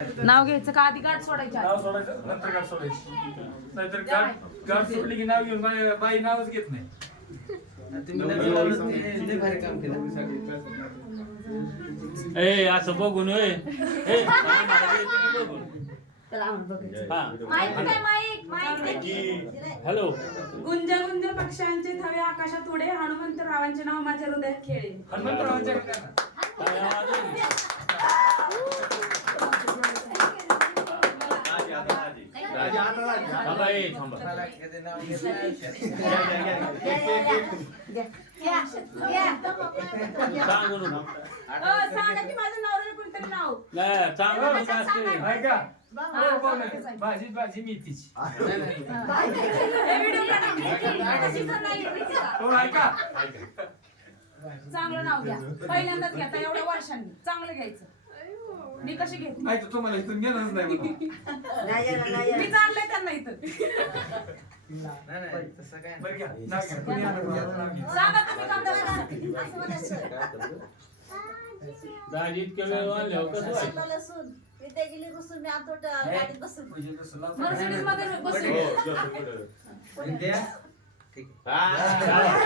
नाव घ्यायचं का? आधी गाठ नाव सोडायचं? नंतर गाठ सोडायची. नाहीतर गाठ गाठ सोडली की नाव घेऊन बाई बाई नावच घेत नाही. तुम्ही लग्न लावलं ते लय भारी काम केलं. ए असं बघून होय ए, बघून. हा. माईक काय माईक? Mic hello. गुंज गुंज पक्ष्यांचे थवे आकाशात उडे. हनुमंतरावांचे नाव माझ्या हृदयात खेळे. ना. काय आवाज? सांगू की माझं नवऱ्याला कोणतरी नाव. हो, बोला. भाजी भाजी मेथीची. हे व्हिडिओ काढा. तशीचं नाही, प्रीतीला. हो ऐका. चांगलं नाव घ्या. पहिल्यांदाच घेता एवढ्या वर्षांनी. चांगलं घ्यायचं. मी कशी घेते नाही तर तुम्हाला इथून घेणारच नाही म्हणा. मी चाललंय त्यांना इथं नाही, नाही, तसं काय नाही. बरं घ्या नाव घ्या कोणी आलं बघा, नाव घ्या. सांगा तुम्ही कामदार असं म्हणायचं. दाजी इतक्या वेळ वाढल्यावर कसं व्हायचं? लसूण लसूण. इथे गेली रुसून मी आमच्या ट- गाडीत बसून म्हणजे तसं लावतो. मर्सिडीजमध्ये हो, बसून विद्या? ठीक आहे. हा. बाहेर.